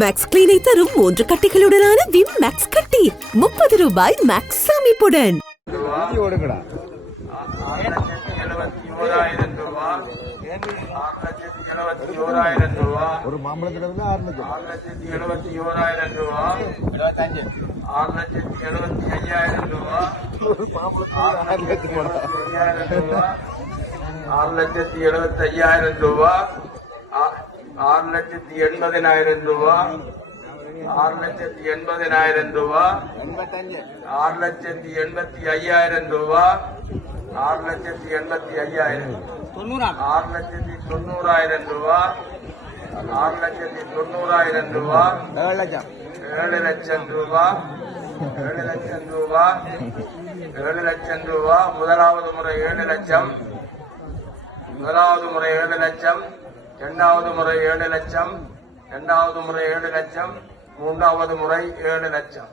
Maths கிளீனை தரும் 3 கட்டிகளுடனான Vim maths கட்டி 30 ரூபாய் மேக்ஸ் அமைப்புடன். ஒரு மாம்பழத்துல 6,71,000 ரூபா, 6,75,000 ரூபா, 6,75,000 ரூபா, 6,80,000 ரூபா, 6,80,000 ரூபா, 6,85,000 ரூபா, 6,85,000, 6,90,000 ரூபா, 6,90,000 ரூபா, 7 லட்சம் ரூபா, 7 லட்சம் ரூபா, 7 லட்சம் ரூபா. முதலாவது முறை 7 லட்சம், முதலாவது முறை 7 லட்சம், இரண்டாவது முறை 7 லட்சம், இரண்டாவது முறை 7 லட்சம், மூன்றாவது முறை 7 லட்சம்.